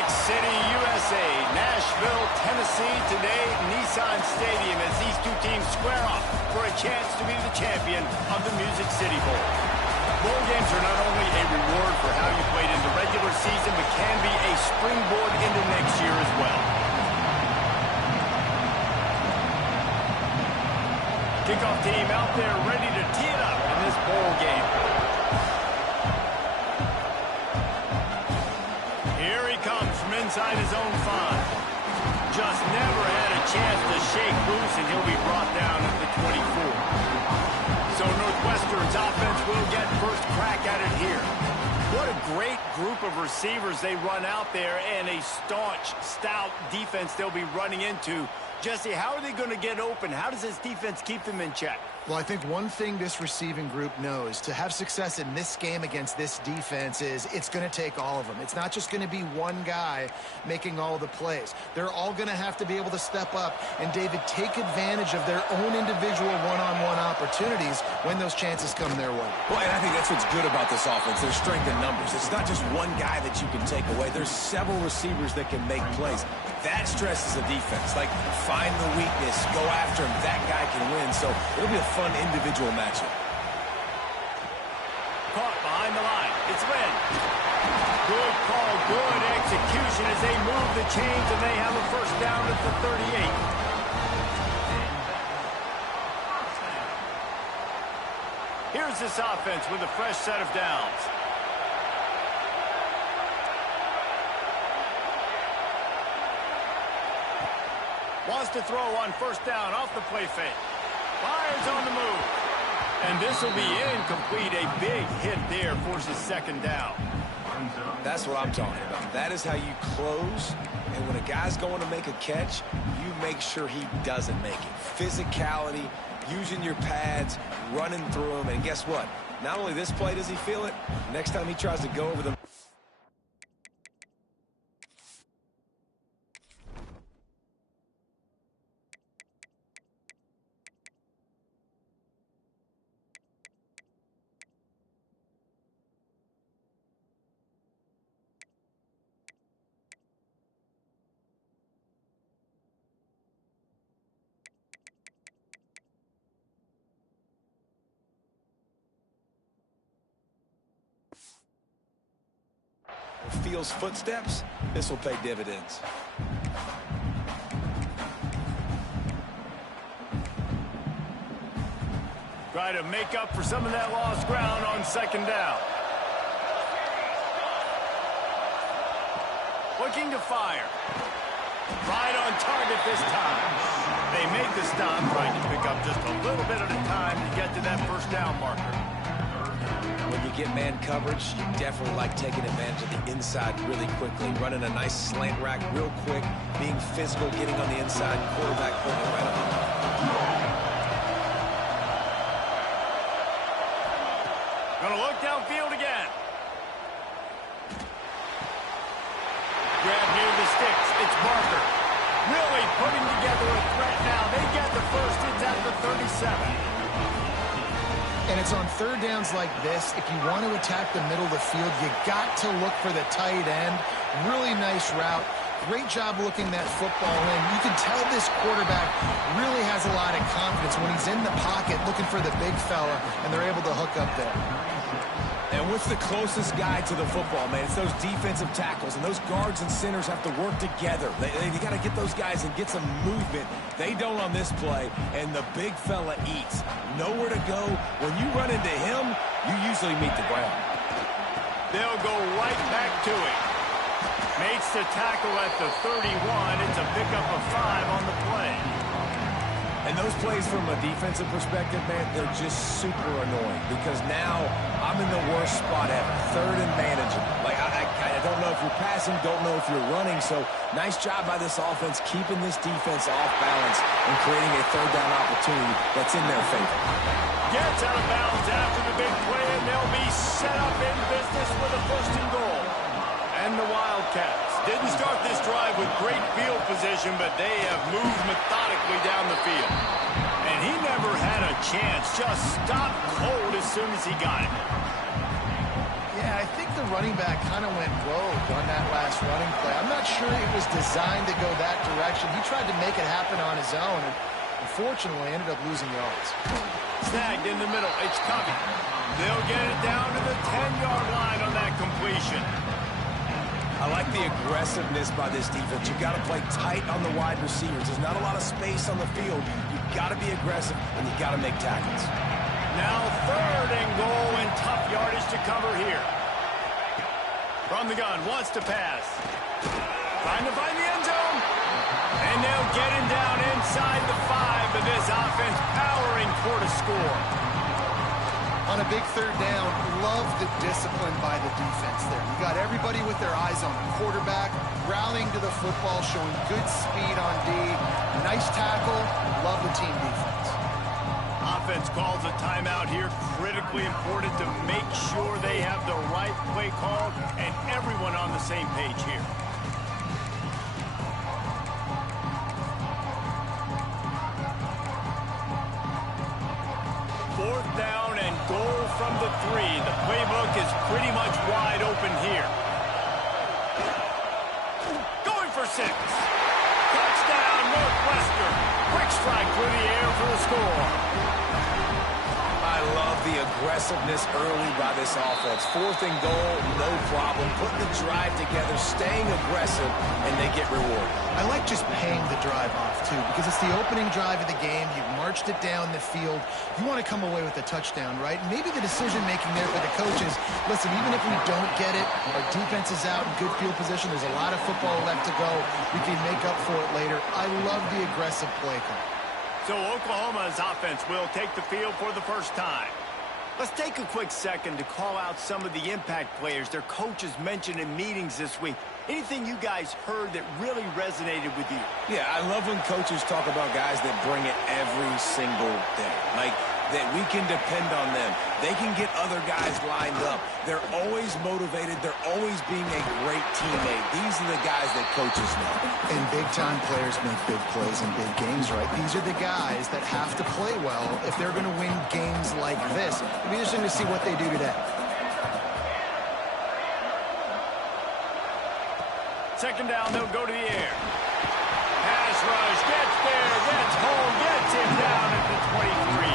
Music City, USA, Nashville, Tennessee, today Nissan Stadium as these two teams square off for a chance to be the champion of the Music City Bowl. Bowl games are not only a reward for how you played in the regular season, but can be a springboard into next year as well. Kickoff team out there ready to tee it up in this bowl game. Here he comes from inside his own 5. Just never had a chance to shake loose, and he'll be brought down at the 24. So Northwestern's offense will get first crack at it here. What a great group of receivers they run out there, and a staunch, stout defense they'll be running into. Jesse, how are they going to get open? How does this defense keep them in check? Well, I think one thing this receiving group knows to have success in this game against this defense is it's going to take all of them. It's not just going to be one guy making all the plays. They're all going to have to be able to step up and, David, take advantage of their own individual one-on-one opportunities when those chances come their way. Well, and I think that's what's good about this offense. There's strength in numbers. It's not just one guy that you can take away. There's several receivers that can make plays. That stresses the defense. Like, find the weakness, go after him. That guy can win. So it'll be a fun individual matchup. Caught behind the line. It's Lynn. Good call, good execution as they move the chains, and they have a first down at the 38. Here's this offense with a fresh set of downs. Wants to throw on first down off the play fake. Fires on the move. And this will be incomplete. A big hit there, forces second down. That's what I'm talking about. That is how you close. And when a guy's going to make a catch, you make sure he doesn't make it. Physicality, using your pads, running through them. And guess what? Not only this play does he feel it, next time he tries to go over the... feels footsteps, this will pay dividends. Try to make up for some of that lost ground on second down. Looking to fire. Right on target this time. They make the stop, trying to pick up just a little bit at a time to get to that first down marker. When you get man coverage, you definitely like taking advantage of the inside really quickly. Running a nice slant rack real quick, being physical, getting on the inside, quarterback putting it right on. Gonna look downfield again. Grab near the sticks. It's Barker. Really putting together a threat now. They get the first. It's at the 37. And it's on third downs like this, if you want to attack the middle of the field, you got to look for the tight end. Really nice route. Great job looking that football in. You can tell this quarterback really has a lot of confidence when he's in the pocket looking for the big fella, and they're able to hook up there. And what's the closest guy to the football, man? It's those defensive tackles, and those guards and centers have to work together. They got to get those guys and get some movement. They don't on this play, and the big fella eats. Nowhere to go. When you run into him, you usually meet the ground. They'll go right back to it. Makes the tackle at the 31. It's a pickup of 5 on the play. And those plays from a defensive perspective, man, they're just super annoying because now I'm in the worst spot ever. Third and manageable. Like, I don't know if you're passing, don't know if you're running. So nice job by this offense keeping this defense off balance and creating a third down opportunity that's in their favor. Gets out of bounds after the big play, and they'll be set up in business with a first and goal. And the Wildcats didn't start this drive with great field position, but they have moved methodically down the field. And he never had a chance, just stopped cold as soon as he got it. Yeah, I think the running back kind of went rogue on that last running play. I'm not sure it was designed to go that direction. He tried to make it happen on his own, and unfortunately ended up losing yards. Snagged in the middle. It's coming. They'll get it down to the 10-yard line on that completion. I like the aggressiveness by this defense. You've got to play tight on the wide receivers. There's not a lot of space on the field. You've got to be aggressive, and you've got to make tackles. Now 3rd and goal and tough yardage to cover here. From the gun, wants to pass. Trying to find the end zone. And they'll get him down inside the 5, but this offense powering for the score. On a big 3rd down, love the discipline by the defense there. You got everybody with their eyes on the quarterback, rallying to the football, showing good speed on D. Nice tackle. Love the team defense. Offense calls a timeout here. Critically important to make sure they have the right play called and everyone on the same page here. Fourth down and goal from the 3. The playbook is pretty much wide open here. Going for 6. Touchdown, Northwestern. Quick strike through the air for the score. I love the aggressiveness early by this offense. 4th and goal, no problem. Putting the drive together, staying aggressive, and they get rewarded. I like just paying the drive off, too, because it's the opening drive of the game. You've marched it down the field. You want to come away with a touchdown, right? Maybe the decision-making there for the coaches, listen, even if we don't get it, our defense is out in good field position. There's a lot of football left to go. We can make up for it later. I love the aggressive play call. So Oklahoma's offense will take the field for the first time. Let's take a quick second to call out some of the impact players their coaches mentioned in meetings this week. Anything you guys heard that really resonated with you? Yeah, I love when coaches talk about guys that bring it every single day. Like, that we can depend on them. They can get other guys lined up. They're always motivated. They're always being a great teammate. These are the guys that coaches know. And big-time players make big plays in big games, right? These are the guys that have to play well if they're going to win games like this. It'll be interesting to see what they do today. Second down, they'll go to the air. Pass rush, gets there, gets home, gets him down at the 23.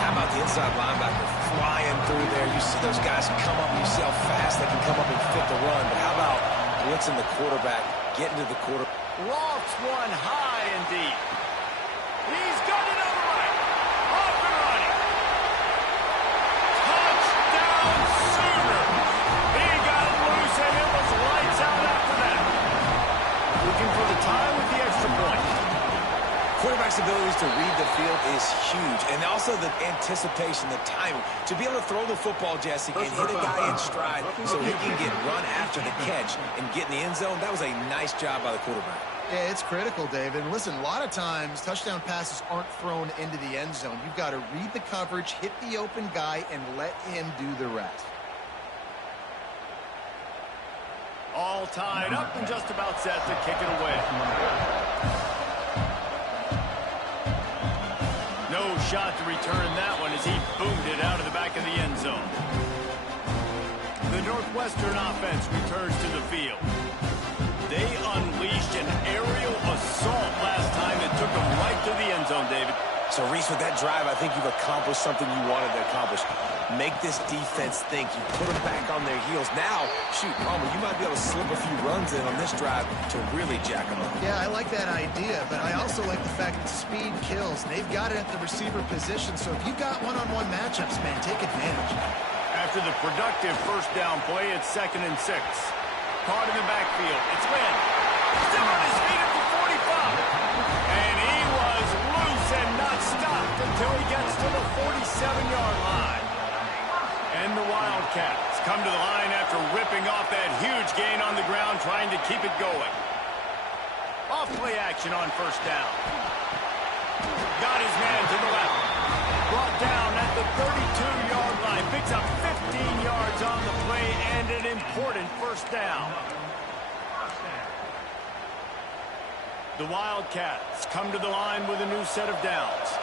How about the inside linebacker flying through there? You see those guys come up, you see how fast they can come up and fit the run. But how about blitzing the quarterback, getting to the quarterback? Lofts one high and deep. He's got it over right. Off and running. Touchdown, Sooner. He got it loose, and it was lights out after that. Looking for the tie with the extra point. Quarterback's abilities to read the field is huge. And also the anticipation, the timing. To be able to throw the football, Jesse, and hit a guy in stride so he can get run after the catch and get in the end zone, that was a nice job by the quarterback. Yeah, it's critical, David. And listen, a lot of times touchdown passes aren't thrown into the end zone. You've got to read the coverage, hit the open guy, and let him do the rest. All tied up and just about set to kick it away. No shot to return that one as he boomed it out of the back of the end zone. The Northwestern offense returns to the field. They unleashed an aerial assault last time that took them right to the end zone, David. So, Reese, with that drive, I think you've accomplished something you wanted to accomplish. Make this defense think. You put them back on their heels. Now, shoot, Palmer, you might be able to slip a few runs in on this drive to really jack them up. Yeah, I like that idea, but I also like the fact that speed kills. They've got it at the receiver position, so if you've got one-on-one matchups, man, take advantage. After the productive first down play, it's 2nd and 6. Caught in the backfield. It's Lynn. Still on his feet at the 45. And he was loose and not stopped until he gets to the 47-yard line. And the Wildcats come to the line after ripping off that huge gain on the ground, trying to keep it going. Off play action on first down. Got his man to the left. Brought down at the 32-yard line. Picks up 15 yards on the play and an important first down. The Wildcats come to the line with a new set of downs.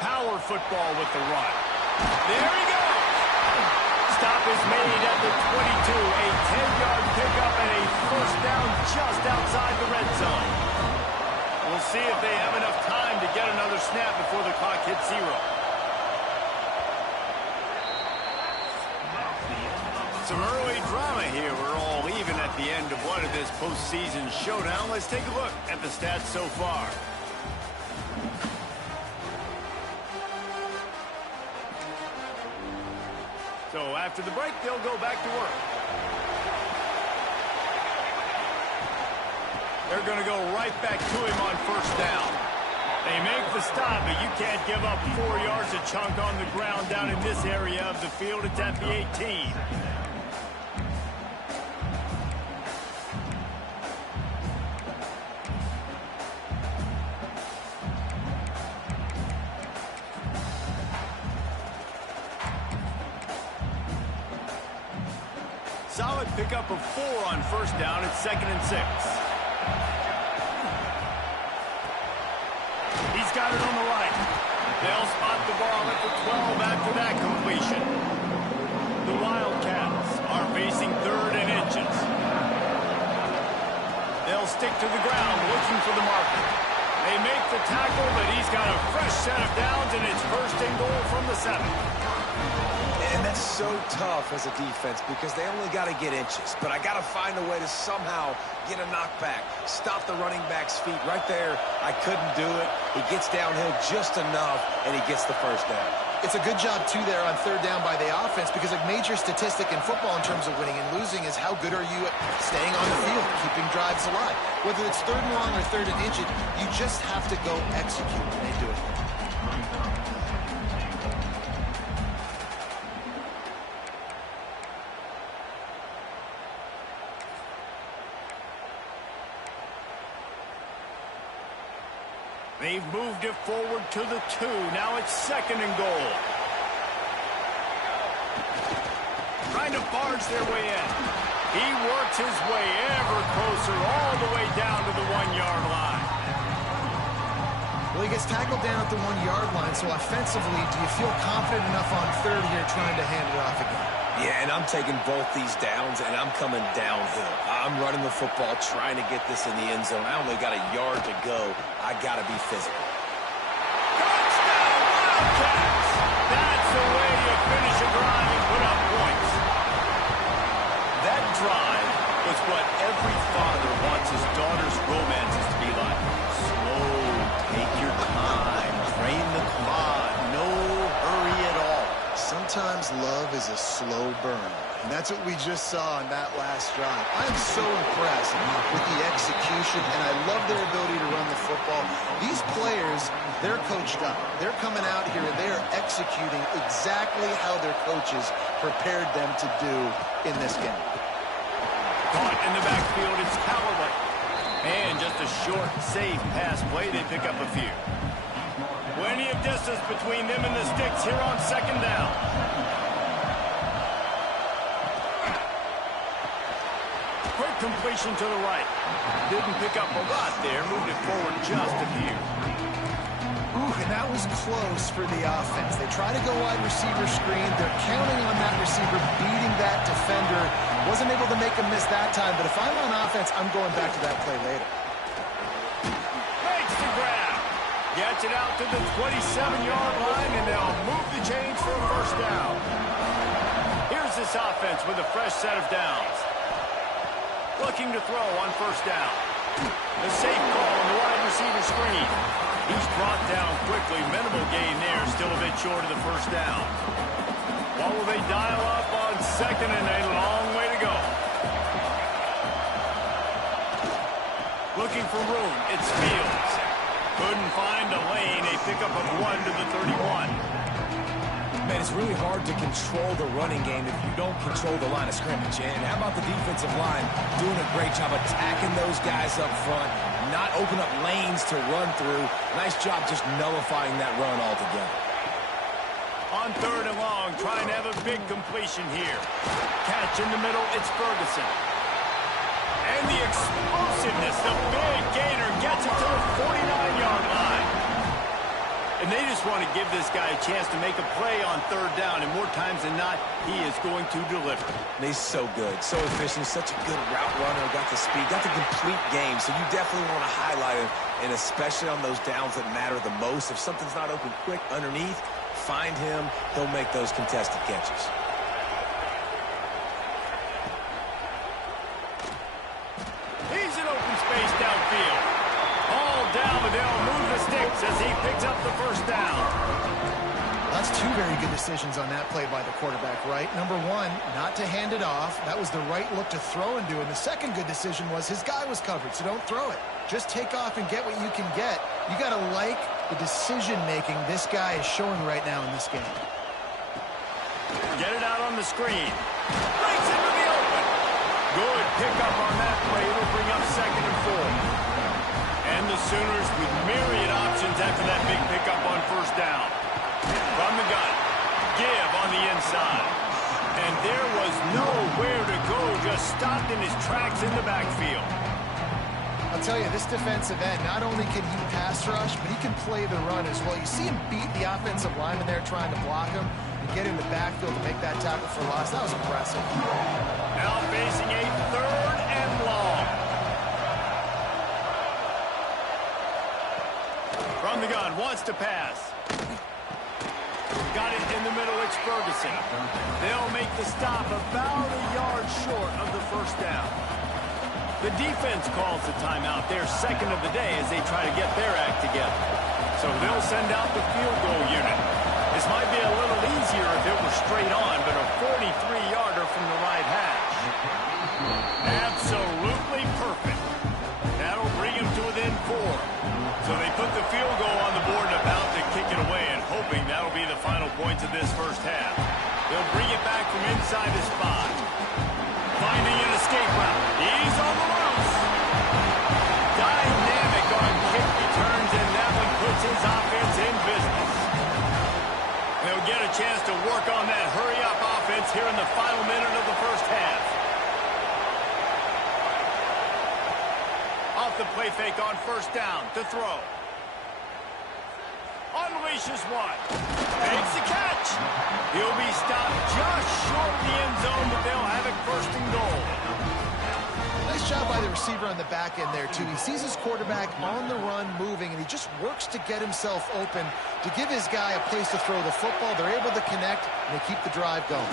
Power football with the run. There he goes. Stop is made at the 22. A 10-yard pickup and a first down just outside the red zone. We'll see if they have enough time to get another snap before the clock hits 0. Some early drama here. We're all even at the end of one of this postseason showdown. Let's take a look at the stats so far. So after the break, they'll go back to work. They're going to go right back to him on first down. They make the stop, but you can't give up 4 yards a chunk on the ground down in this area of the field. It's at the 18. Solid pickup of 4 on first down. It's 2nd and 6. He's got it on the right. They'll spot the ball at the 12 after that completion. The Wildcats are facing 3rd and inches. They'll stick to the ground looking for the marker. They make the tackle, but he's got a fresh set of downs, and it's 1st and goal from the 7. And that's so tough as a defense because they only got to get inches. But I got to find a way to somehow get a knockback, stop the running back's feet. Right there, I couldn't do it. He gets downhill just enough, and he gets the first down. It's a good job, too, there on 3rd down by the offense because a major statistic in football in terms of winning and losing is how good are you at staying on the field, keeping drives alive. Whether it's 3rd and long or 3rd and inches, you just have to go execute, and they do it. They've moved it forward to the 2. Now it's 2nd and goal. Trying to barge their way in. He works his way ever closer all the way down to the 1-yard line. Well, he gets tackled down at the 1-yard line, so offensively, do you feel confident enough on 3rd here trying to hand it off again? Yeah, and I'm taking both these downs, and I'm coming downhill. I'm running the football, trying to get this in the end zone. I only got a yard to go. I got to be physical. Touchdown, Wildcats! That's the way you finish a drive and put up points. That drive was what every father wants his daughter's romances to be like. Slow, take your time, drain the clock, no hurry at all. Sometimes love is a slow burn, and that's what we just saw on that last drive. I'm so impressed with the execution, and I love their ability to run the football. These players, they're coached up. They're coming out here, and they are executing exactly how their coaches prepared them to do in this game. Caught in the backfield, it's Callaway. And just a short, safe pass play, they pick up a few. Plenty of distance between them and the sticks here on 2nd down. Quick completion to the right. Didn't pick up a lot there, moved it forward just a few. Ooh, and that was close for the offense. They try to go wide receiver screen. They're counting on that receiver beating that defender. Wasn't able to make a miss that time, but if I'm on offense, I'm going back to that play later. Makes the grab. Gets it out to the 27-yard line, and they'll move the chains for a first down. Here's this offense with a fresh set of downs. Looking to throw on first down. The safe call on the wide receiver screen. He's brought down quickly. Minimal gain there. Still a bit short of the first down. What will they dial up on 2nd and a long way to go? Looking for room. It's Fields. Couldn't find a lane. A pickup of 1 to the 31. Man, it's really hard to control the running game if you don't control the line of scrimmage. And how about the defensive line doing a great job attacking those guys up front, not open up lanes to run through. Nice job just nullifying that run altogether. On 3rd and long, trying to have a big completion here. Catch in the middle, it's Ferguson. And the explosiveness, the big gainer gets it to the 49-yard line. And they just want to give this guy a chance to make a play on third down, and more times than not, he is going to deliver. He's so good, so efficient, such a good route runner, got the speed, got the complete game, so you definitely want to highlight him, and especially on those downs that matter the most. If something's not open quick underneath, find him, he'll make those contested catches. He's in open space downfield. All down, but they'll move the sticks as he picks up the first down. That's two very good decisions on that play by the quarterback, right? Number one, not to hand it off. That was the right look to throw into. And the second good decision was his guy was covered, so don't throw it. Just take off and get what you can get. You got to like the decision-making this guy is showing right now in this game. Get it out on the screen. Breaks into the open. Good pickup on that play. It'll bring up 2nd and 4. And the Sooners with myriad options after that big pickup on first down. From the gun, give on the inside. And there was nowhere to go, just stopped in his tracks in the backfield. I'll tell you, this defensive end, not only can he pass rush, but he can play the run as well. You see him beat the offensive lineman there trying to block him and get in the backfield to make that tackle for loss. That was impressive. Now facing a 3rd and long. From the gun, wants to pass. Got it in the middle, it's Ferguson. They'll make the stop about a yard short of the first down. The defense calls the timeout, their 2nd of the day as they try to get their act together. So they'll send out the field goal unit. This might be a little easier if it were straight on, but a 43-yarder from the right hash. Absolutely perfect. That'll bring him to within 4. So they put the field goal on the board and about to kick it away, and hoping that'll be the final points of this first half. They'll bring it back from inside the spot. Finding an escape route. He's on the loose. Dynamic on kick returns, and that one puts his offense in business. They'll get a chance to work on that hurry-up offense here in the final minute of the first half. Off the play fake on first down to throw. Unleashes one. Makes the catch. He'll be stopped just short of the end zone, but they'll have it 1st and goal. Nice job by the receiver on the back end there, too. He sees his quarterback on the run moving, and he just works to get himself open to give his guy a place to throw the football. They're able to connect, and they keep the drive going.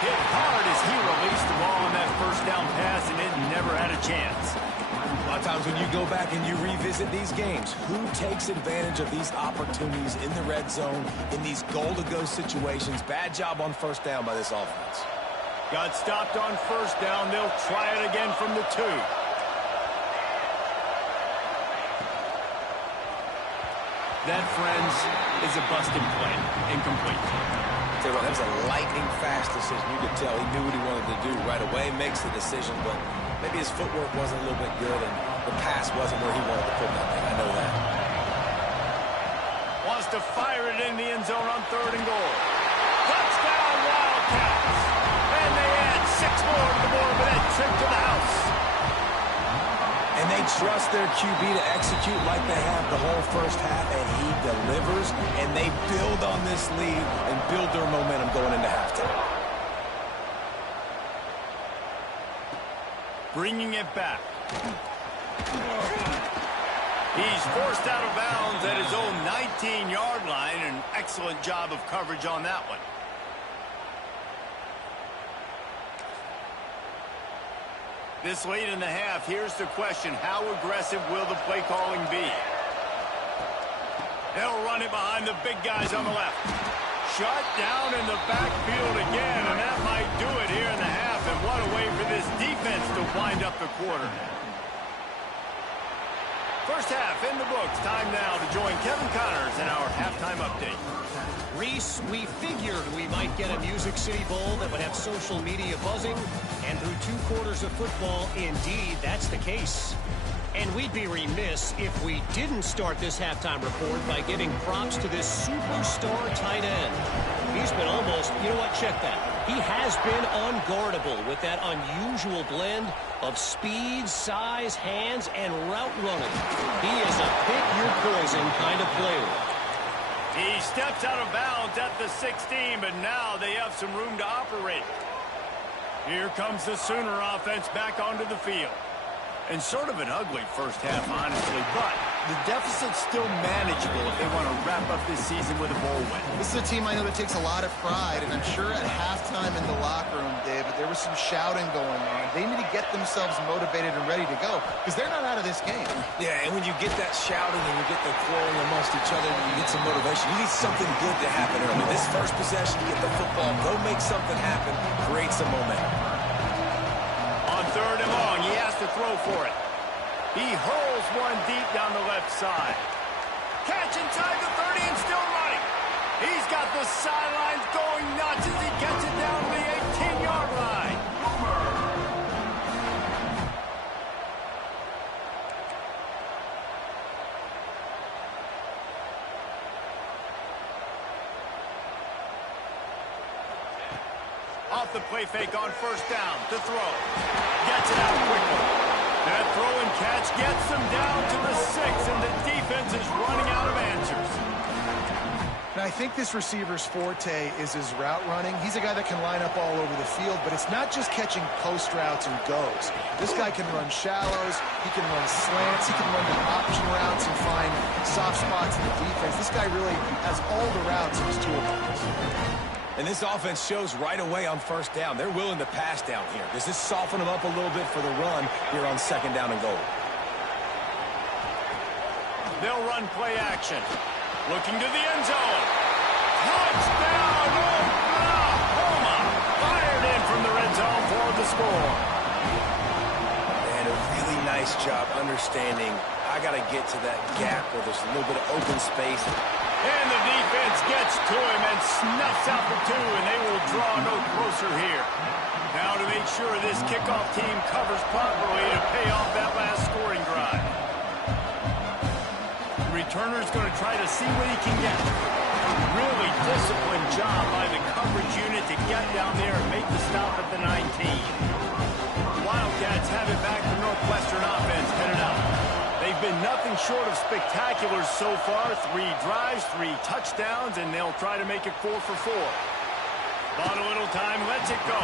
Hit hard as he released the ball on that first down pass, and it never had a chance. A lot of times when you go back and you revisit these games, who takes advantage of these opportunities in the red zone, in these goal-to-go situations? Bad job on first down by this offense. Got stopped on first down. They'll try it again from the 2. That, friends, is a busted play. Incomplete. Tell you what, that was a lightning-fast decision. You could tell he knew what he wanted to do right away, makes the decision, but maybe his footwork wasn't a little bit good, and the pass wasn't where he wanted to put that thing. I know that. Wants to fire it in the end zone on 3rd and goal. Touchdown, Wildcats! And they add 6 more to the board with that trip to the house. And they trust their QB to execute like they have the whole first half, and he delivers, and they build on this lead and build their momentum going into halftime. Bringing it back. He's forced out of bounds at his own 19-yard line. An excellent job of coverage on that one. This late in the half, here's the question. How aggressive will the play calling be? They'll run it behind the big guys on the left. Shut down in the backfield again, and that might do it here in the half. And what a way for this defense to wind up the quarter. First half in the books. Time now to join Kevin Connors in our halftime update. Reese, we figured we might get a Music City Bowl that would have social media buzzing, and through 2 quarters of football, indeed, that's the case. And we'd be remiss if we didn't start this halftime report by giving props to this superstar tight end. He's been almost, you know what, check that. He has been unguardable with that unusual blend of speed, size, hands, and route running. He is a pick-your-poison kind of player. He steps out of bounds at the 16, but now they have some room to operate. Here comes the Sooner offense back onto the field. And sort of an ugly first half, honestly, but the deficit's still manageable if they want to wrap up this season with a bowl win. This is a team I know that takes a lot of pride, and I'm sure at halftime in the locker room, David, there was some shouting going on. They need to get themselves motivated and ready to go, because they're not out of this game. Yeah, and when you get that shouting and you get the quarreling amongst each other, you get some motivation. You need something good to happen early. This first possession, you get the football, go make something happen, create some momentum. On 3rd and long, he has to throw for it. He hurls one deep down the left side. Catch inside the 30 and still running. He's got the sidelines going nuts as he gets it down to the 18-yard line. Off the play fake on 1st down to throw. Gets it out quickly. That throw and catch gets them down to the 6, and the defense is running out of answers. Now, I think this receiver's forte is his route running. He's a guy that can line up all over the field, but it's not just catching post routes and goes. This guy can run shallows, he can run slants, he can run the option routes and find soft spots in the defense. This guy really has all the routes in his toolbox. And this offense shows right away on 1st down. They're willing to pass down here. Does this soften them up a little bit for the run here on 2nd down and goal? They'll run play action. Looking to the end zone. Touchdown, Oklahoma! Fired in from the red zone for the score. And a really nice job understanding I got to get to that gap where there's a little bit of open space. And the defense gets to him and snuffs out the 2, and they will draw no closer here. Now to make sure this kickoff team covers properly to pay off that last scoring drive. The returner's going to try to see what he can get. Really disciplined job by the coverage unit to get down there and make the stop at the 19. Wildcats have it back to Northwestern offense headed out. They've been nothing short of spectacular so far. 3 drives, 3 touchdowns, and they'll try to make it 4 for 4. Bought a little time, lets it go.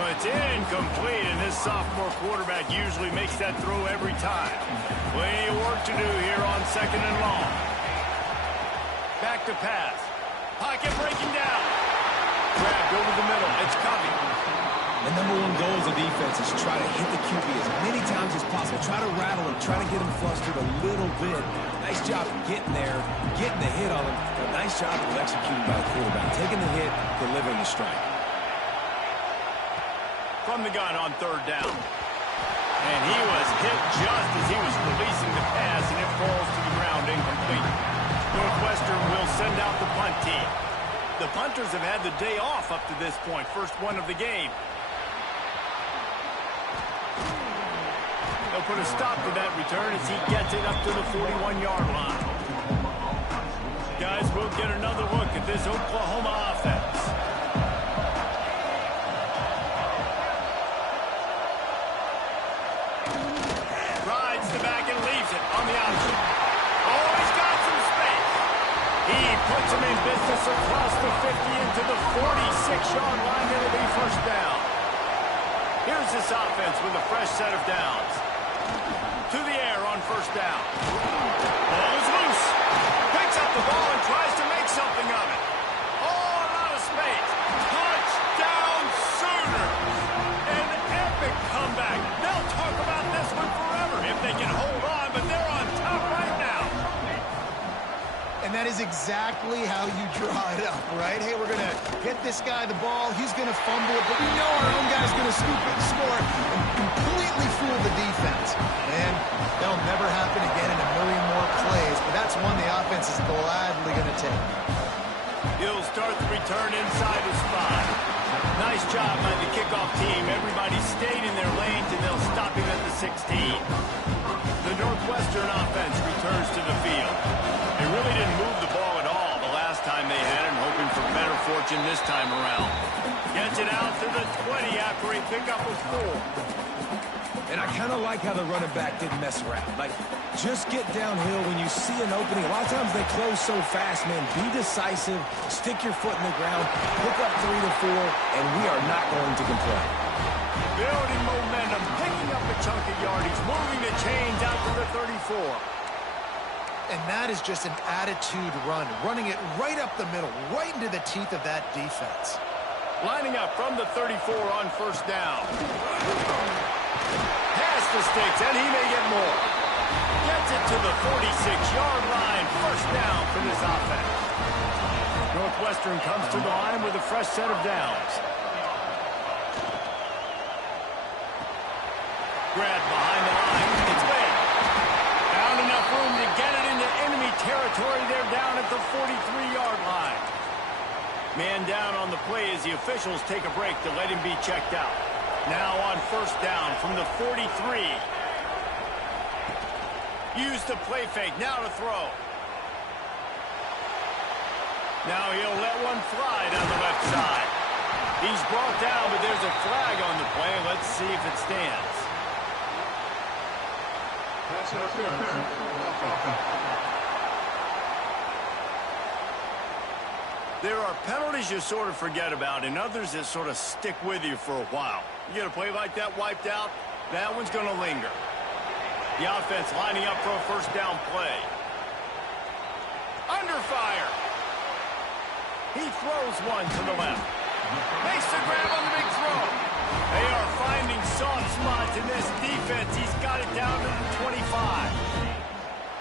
But it's incomplete, and this sophomore quarterback usually makes that throw every time. Plenty of work to do here on 2nd and long. Back to pass. Pocket breaking down. Grabbed over the middle. It's coming. The number 1 goal as a defense is try to hit the QB as many times as possible. Try to rattle him, try to get him flustered a little bit. Nice job getting there, getting the hit on him. But nice job of executing by the quarterback. Taking the hit, delivering the strike. From the gun on 3rd down. And he was hit just as he was releasing the pass, and it falls to the ground incomplete. Northwestern will send out the punt team. The punters have had the day off up to this point. First one of the game. They'll put a stop to that return as he gets it up to the 41-yard line. Guys, we'll get another look at this Oklahoma offense. Rides the back and leaves it on the option. Oh, he's got some space. He puts him in business across the 50 into the 46-yard line. It'll be 1st down. Here's this offense with a fresh set of downs. To the air on 1st down. Ball is loose. Picks up the ball and tries to make something of it. All out of space. Touchdown Sooners. An epic comeback. They'll talk about this one forever if they can hold on, but they're on top right now. And that is exactly how you draw it up, right? Hey, we're going to get this guy the ball. He's going to fumble it, but we know our own guy's going to scoop it and score it and completely fool the defense. And that'll never happen again in a million more plays, but that's one the offense is gladly going to take. He'll start the return inside his 5. Nice job by the kickoff team. Everybody stayed in their lanes, and they'll stop him at the 16. The Northwestern offense returns to the field. They really didn't move the ball at all the last time they had it, hoping for better fortune this time around. Gets it out to the 20 after a pickup of 4. And I kind of like how the running back didn't mess around. Like, just get downhill when you see an opening. A lot of times they close so fast, man. Be decisive, stick your foot in the ground, pick up 3 to 4, and we are not going to complain. Building momentum, picking up a chunk of yardage, moving the chains out to the 34. And that is just an attitude run, running it right up the middle, right into the teeth of that defense. Lining up from the 34 on first down. Pass the sticks, and he may get more. Gets it to the 46-yard line. First down for this offense. Northwestern comes to the line with a fresh set of downs. Grab behind the line. It's Lynn. Found enough room to get it into enemy territory. They're down at the 43-yard line. Man down on the play as the officials take a break to let him be checked out. Now on first down from the 43. Use the play fake. Now to throw. Now he'll let one fly down the left side. He's brought down, but there's a flag on the play. Let's see if it stands. There are penalties you sort of forget about and others that sort of stick with you for a while. You get a play like that wiped out, that one's going to linger. The offense lining up for a first down play. Under fire. He throws one to the left. Makes the grab on the big throw. They are finding soft spots in this defense. He's got it down to the 25.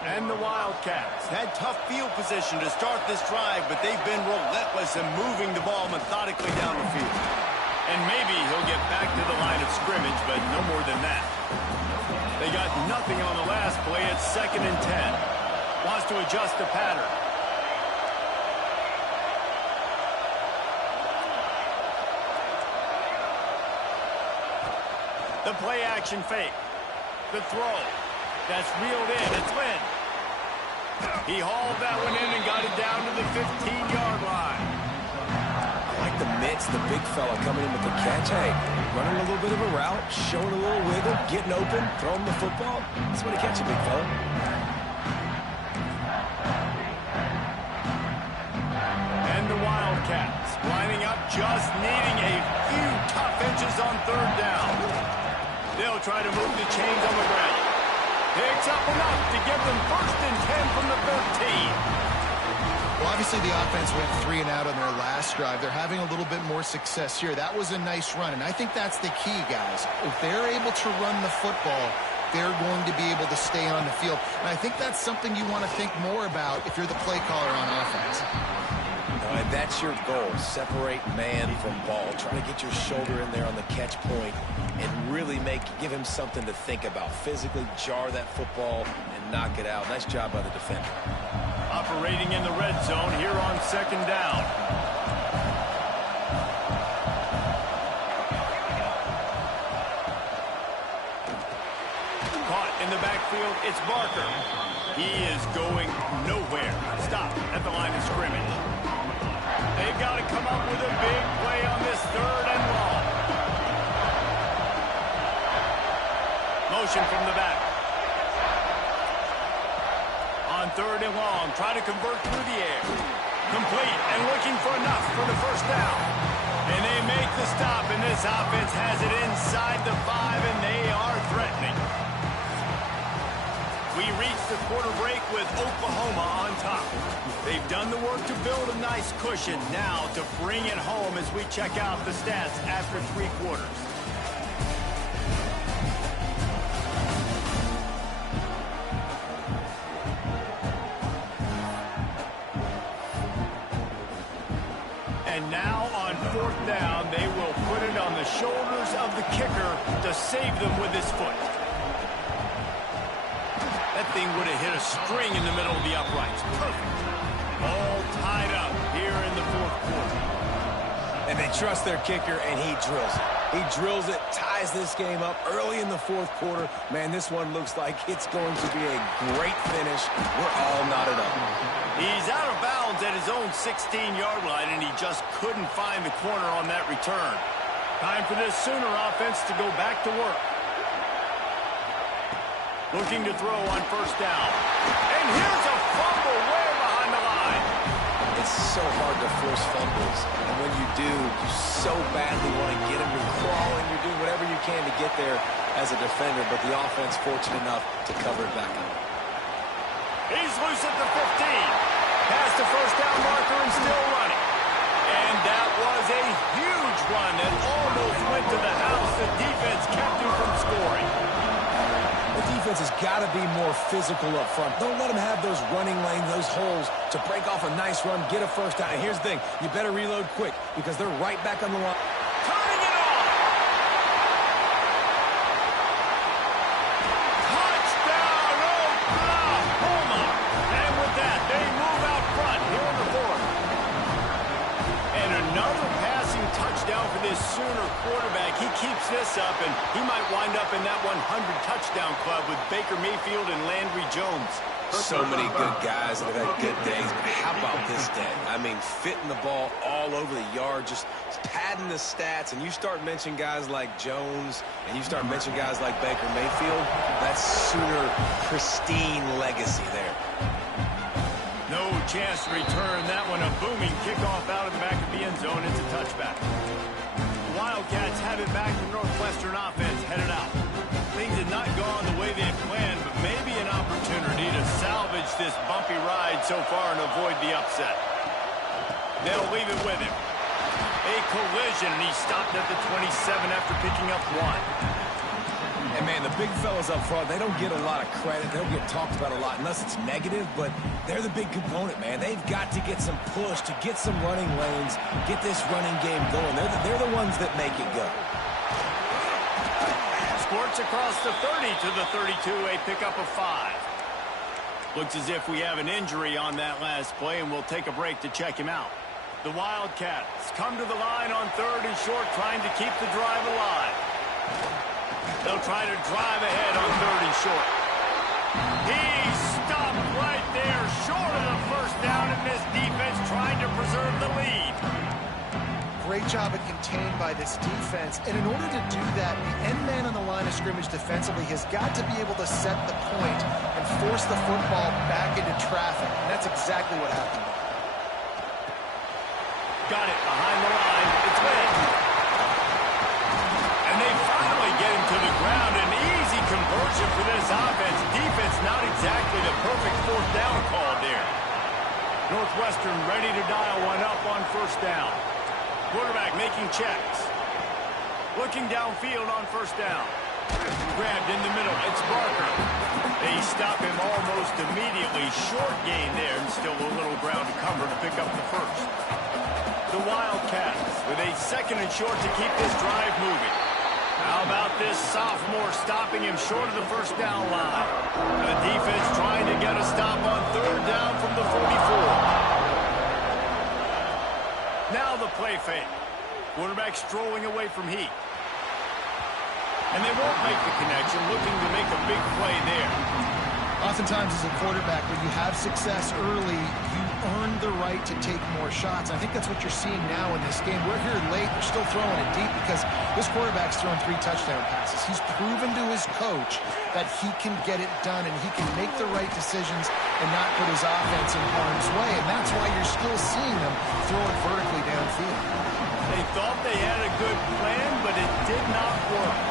And the Wildcats had tough field position to start this drive, but they've been relentless in moving the ball methodically down the field. And maybe he'll get back to the line of scrimmage, but no more than that. They got nothing on the last play. It's 2nd and 10. Wants to adjust the pattern. The play action fake. The throw. That's reeled in. It's Lynn. He hauled that one in and got it down to the 15-yard line. I like the mitts, the big fella coming in with the catch. Hey, running a little bit of a route, showing a little wiggle, getting open, throwing the football. That's what he catch a big fella. And the Wildcats lining up, just needing a few tough inches on third down. They'll try to move the chains on the ground. Picks up enough to give them 1st and 10 from the 13. Well, obviously the offense went 3 and out on their last drive. They're having a little bit more success here. That was a nice run, and I think that's the key, guys. If they're able to run the football, they're going to be able to stay on the field. And I think that's something you want to think more about if you're the play caller on offense. And that's your goal. Separate man from ball. Try to get your shoulder in there on the catch point and really give him something to think about. Physically jar that football and knock it out. Nice job by the defender. Operating in the red zone here on 2nd down. Caught in the backfield, it's Barker. He is going nowhere. Stop at the line of scrimmage. They've got to come up with a big play on this 3rd and long. Motion from the back. On 3rd and long, try to convert through the air. Complete and looking for enough for the first down. And they make the stop, and this offense has it inside the 5, and they are threatening. We reach the quarter break with Oklahoma on top. They've done the work to build a nice cushion. Now to bring it home as we check out the stats after 3 quarters. And now on 4th down, they will put it on the shoulders of the kicker to save them with his foot. That thing would have hit a string in the middle of the uprights. Perfect. All tied up here in the 4th quarter. And they trust their kicker, and he drills it. He drills it, ties this game up early in the 4th quarter. Man, this one looks like it's going to be a great finish. We're all knotted up. He's out of bounds at his own 16-yard line, and he just couldn't find the corner on that return. Time for this Sooner offense to go back to work. Looking to throw on first down. And here's a fumble way behind the line. It's so hard to force fumbles. And when you do, you so badly want to get them. You're crawling, you're doing whatever you can to get there as a defender, but the offense fortunate enough to cover it back up. He's loose at the 15. Past the first down marker and still running. And that was a huge run that almost went to the house. The defense kept him from scoring. The defense has got to be more physical up front. Don't let them have those running lanes, those holes to break off a nice run, get a first down. And here's the thing, you better reload quick because they're right back on the line. Turning it on! Touchdown, Oklahoma! And with that, they move out front here in the fourth. And another passing touchdown for this Sooner quarterback. He keeps this up, and he might wind up in that 100-touchdown club with Baker Mayfield and Landry Jones. So many good guys that have had good days, but how about this day? I mean, fitting the ball all over the yard, just padding the stats, and you start mentioning guys like Jones, and you start mentioning guys like Baker Mayfield, that's Sooner pristine legacy there. No chance to return that one. A booming kickoff out of the back of the end zone. It's a touchback. The Wildcats have it back from Northwestern offense headed out. Things had not gone the way they had planned, but maybe an opportunity to salvage this bumpy ride so far and avoid the upset. They'll leave it with him. A collision, and he stopped at the 27 after picking up one. And, man, the big fellas up front, they don't get a lot of credit. They don't get talked about a lot unless it's negative, but they're the big component, man. They've got to get some push, to get some running lanes, get this running game going. They're the ones that make it go. Squirts across the 30 to the 32, a pickup of 5. Looks as if we have an injury on that last play, and we'll take a break to check him out. The Wildcats come to the line on 3rd and short, trying to keep the drive alive. They'll try to drive ahead on 3rd and short. He stopped right there, short of the first down, and this defense trying to preserve the lead. Great job at contained by this defense. And in order to do that, the end man on the line of scrimmage defensively has got to be able to set the point and force the football back into traffic. And that's exactly what happened. Got it behind the line. It's Lynn. And they finally get him to the ground. An easy conversion for this offense. Defense not exactly the perfect 4th down call there. Northwestern ready to dial one up on first down. Quarterback making checks. Looking downfield on first down. Grabbed in the middle. It's Barker. They stop him almost immediately. Short gain there, and still a little ground to cover to pick up the first. The Wildcats with a 2nd and short to keep this drive moving. How about this sophomore stopping him short of the first down line? The defense trying to get a stop on 3rd down from the 44. Now the play fake. Quarterback strolling away from Heat. And they won't make the connection, looking to make a big play there. Oftentimes as a quarterback, when you have success early, you earn the right to take more shots. I think that's what you're seeing now in this game. We're here late. They're still throwing it deep because this quarterback's thrown 3 touchdown passes. He's proven to his coach that he can get it done and he can make the right decisions and not put his offense in harm's way. And that's why you're still seeing them throw it vertically downfield. They thought they had a good plan, but it did not work.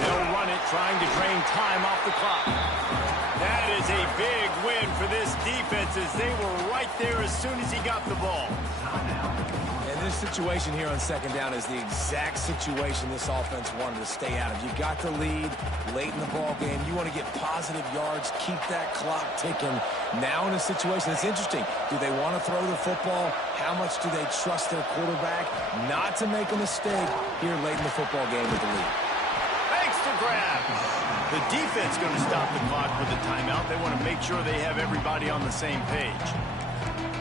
They'll run it, trying to drain time off the clock. That is a big win for this defense as they were right there as soon as he got the ball. And this situation here on 2nd down is the exact situation this offense wanted to stay out of. You got the lead late in the ball game. You want to get positive yards, keep that clock ticking. Now in a situation that's interesting, do they want to throw the football? How much do they trust their quarterback not to make a mistake here late in the football game with the lead? Thanks to grab. The defense going to stop the clock with a timeout. They want to make sure they have everybody on the same page.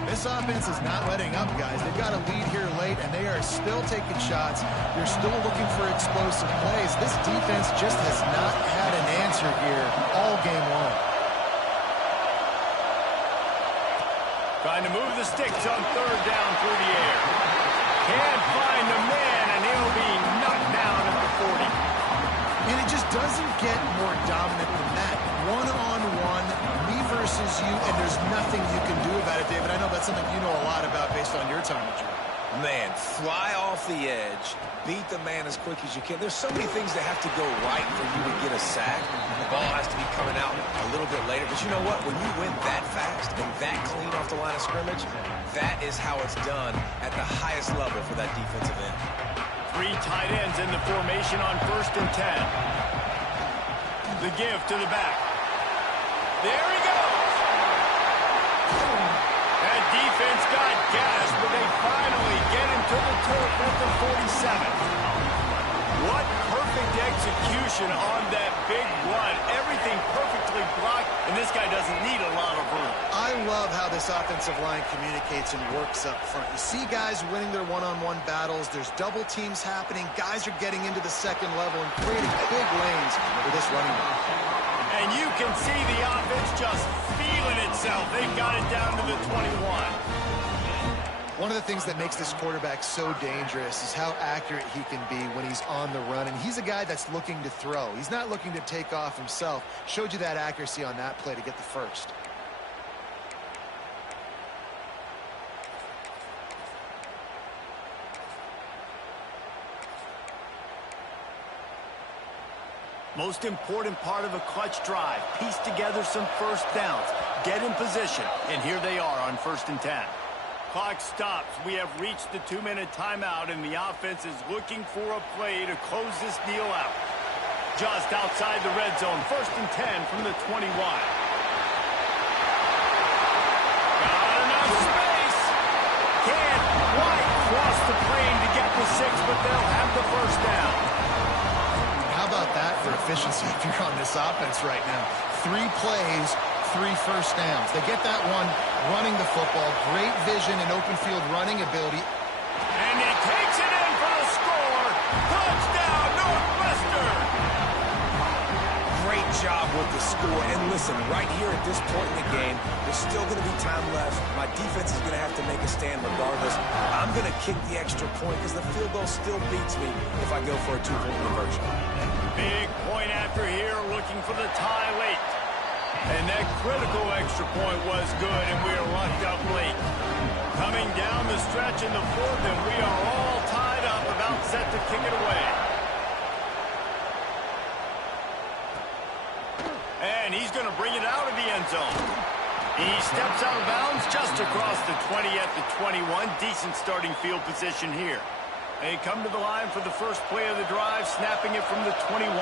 This offense is not letting up, guys. They've got a lead here late, and they are still taking shots. They're still looking for explosive plays. This defense just has not had an answer here all game long. Trying to move the sticks on 3rd down through the air. Can't find the man, and he'll be knocked down at the 40. And it just doesn't get more dominant than that. One-on-one, me versus you, and there's nothing you can do about it, David. I know that's something you know a lot about based on your time at Georgia. Man, fly off the edge, beat the man as quick as you can. There's so many things that have to go right for you to get a sack. The ball has to be coming out a little bit later. But you know what? When you win that fast and that clean off the line of scrimmage, that is how it's done at the highest level for that defensive end. 3 tight ends in the formation on 1st and 10. The give to the back. There he goes. That defense got gassed, but they finally get him to the turf at the 47. What perfect execution on that big run. Everything perfectly blocked, and this guy doesn't need a lot of room. I love how this offensive line communicates and works up front. You see guys winning their one-on-one battles. There's double teams happening. Guys are getting into the second level and creating big lanes for this running back. And you can see the offense just feeling itself. They got it down to the 21. One of the things that makes this quarterback so dangerous is how accurate he can be when he's on the run. And he's a guy that's looking to throw. He's not looking to take off himself. Showed you that accuracy on that play to get the first. Most important part of a clutch drive. Piece together some first downs. Get in position. And here they are on 1st and 10. Clock stops. We have reached the 2-minute timeout, and the offense is looking for a play to close this deal out. Just outside the red zone. 1st and 10 from the 21. Got enough space. Can't quite cross the plane to get the 6, but they'll have the first down. How about that for efficiency if you're on this offense right now? 3 plays, 3 first downs. They get that one running the football. Great vision and open field running ability. And he takes it in for the score. Touchdown, Northwestern. Great job with the score. And listen, right here at this point in the game, there's still going to be time left. My defense is going to have to make a stand regardless. I'm going to kick the extra point because the field goal still beats me if I go for a 2-point conversion. Big point after here, looking for the tie late. And that critical extra point was good, and we are locked up late. Coming down the stretch in the 4th, and we are all tied up, about set to kick it away. And he's going to bring it out of the end zone. He steps out of bounds just across the 20 at the 21. Decent starting field position here. They come to the line for the first play of the drive, snapping it from the 21.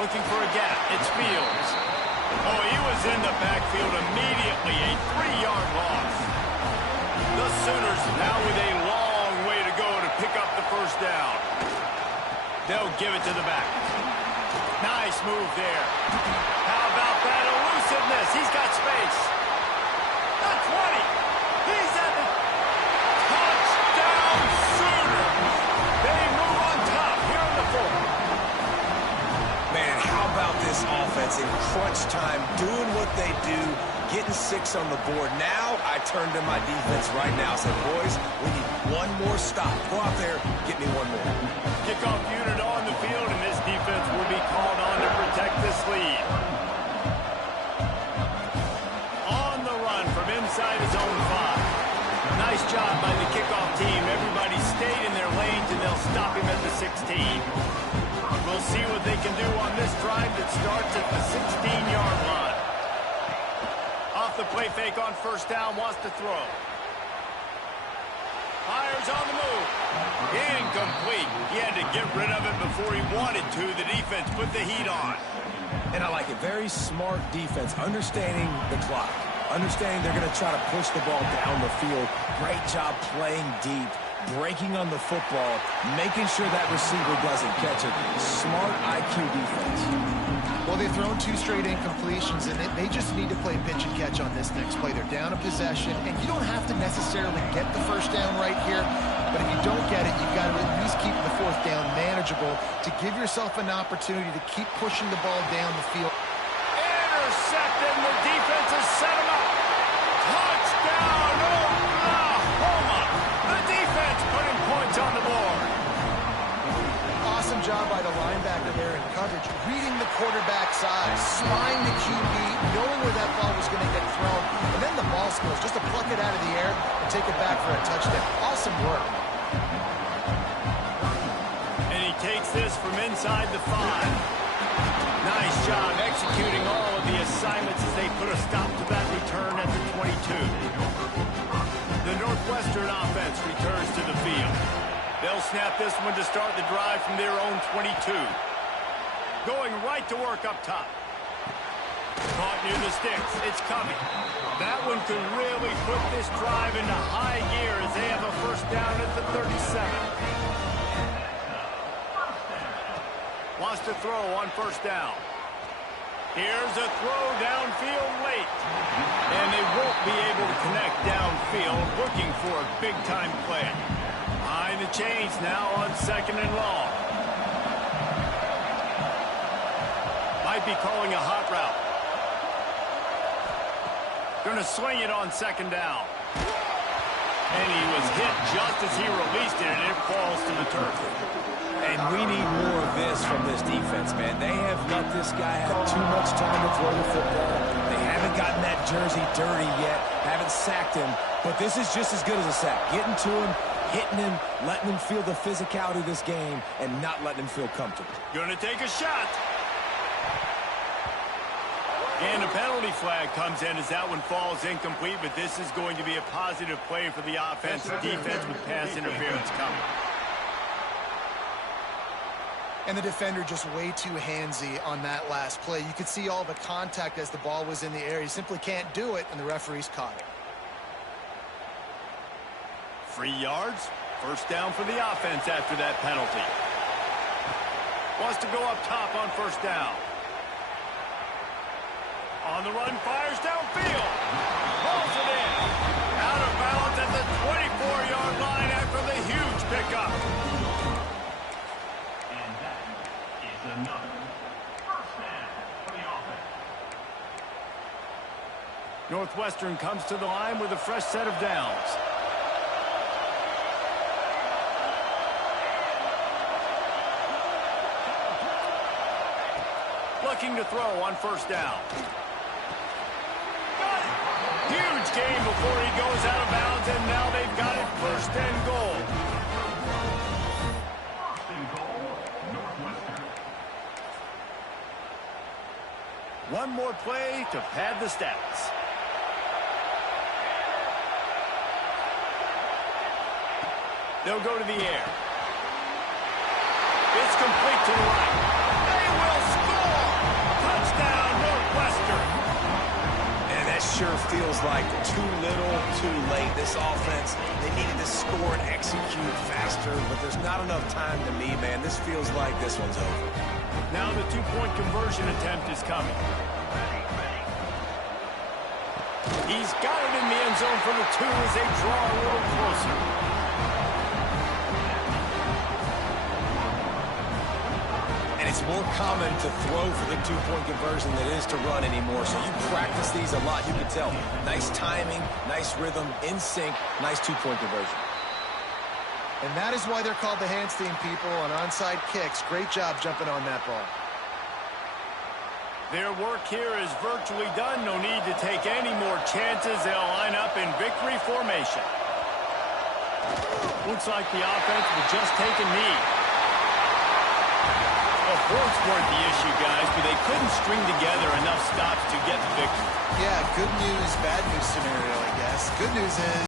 Looking for a gap. It's Fields. Oh, he was in the backfield immediately. A 3-yard loss. The Sooners now with a long way to go to pick up the first down. They'll give it to the back. Nice move there. How about that elusiveness? He's got space. The 20. He's at the touchdown Sooners. They move on top here in the 4th. Man, how about this offense in crunch time, doing what they do, getting 6 on the board. Now I turn to my defense right now and say, boys, we need one more stop. Go out there, get me one more. Kickoff unit on the field, and this defense will be called on to protect this lead. On the run from inside his own 5. Nice job by the kickoff team. Everybody stayed in their lanes, and they'll stop him at the 16. We'll see what they can do on this drive that starts at the 16-yard line. Off the play fake on first down, wants to throw. Fires on the move. Incomplete. He had to get rid of it before he wanted to. The defense put the heat on. And I like it. Very smart defense, understanding the clock, understanding they're going to try to push the ball down the field. Great job playing deep, breaking on the football, making sure that receiver doesn't catch it. Smart IQ defense. Well, they've thrown 2 straight incompletions, and they just need to play pitch and catch on this next play. They're down a possession, and you don't have to necessarily get the first down right here, but if you don't get it, you've got to at least keep the 4th down manageable to give yourself an opportunity to keep pushing the ball down the field. Intercepted, and the defense has set him up. Touchdown, Oklahoma! The defense putting points on the coverage, reading the quarterback's eyes, spying the QB, knowing where that ball was going to get thrown, and then the ball skills, just to pluck it out of the air and take it back for a touchdown. Awesome work. And he takes this from inside the 5. Nice job executing all of the assignments as they put a stop to that return at the 22. The Northwestern offense returns to the field. They'll snap this one to start the drive from their own 22. Going right to work up top. Caught near the sticks. It's coming. That one could really put this drive into high gear as they have a first down at the 37. Wants to throw on first down. Here's a throw downfield late. And they won't be able to connect downfield, looking for a big-time play. Behind the chains now on 2nd and long. Might be calling a hot route. Going to swing it on 2nd down. And he was hit just as he released it, and it falls to the turf. And we need more of this from this defense, man. They have let this guy have too much time to throw the football. They haven't gotten that jersey dirty yet, haven't sacked him, but this is just as good as a sack. Getting to him, hitting him, letting him feel the physicality of this game, and not letting him feel comfortable. Going to take a shot. And a penalty flag comes in as that one falls incomplete, but this is going to be a positive play for the offense and defense with pass interference coming. And the defender just way too handsy on that last play. You could see all the contact as the ball was in the air. He simply can't do it, and the referees caught it. 3 yards. First down for the offense after that penalty. Wants to go up top on first down. On the run, fires downfield. Pulls it in. Out of bounds at the 24-yard line after the huge pickup. And that is another first down for the offense. Northwestern comes to the line with a fresh set of downs. Looking to throw on first down. Huge gain before he goes out of bounds, and now they've got it 1st and goal. 1st and goal, Northwestern. One more play to pad the stats. They'll go to the air. It's complete to the right. They will score! Touchdown, Northwestern! That sure feels like too little, too late. This offense, they needed to score and execute faster, but there's not enough time to me, man. This feels like this one's over. Now the 2-point conversion attempt is coming. He's got it in the end zone for the 2 as they draw a little closer. It's more common to throw for the 2-point conversion than it is to run anymore. So you practice these a lot, you can tell. Nice timing, nice rhythm, in sync, nice 2-point conversion. And that is why they're called the Handstein people on onside kicks. Great job jumping on that ball. Their work here is virtually done. No need to take any more chances. They'll line up in victory formation. Looks like the offense will just take a knee. Points weren't the issue, guys, but they couldn't string together enough stops to get the victory. Yeah, good news, bad news scenario, I guess. Good news is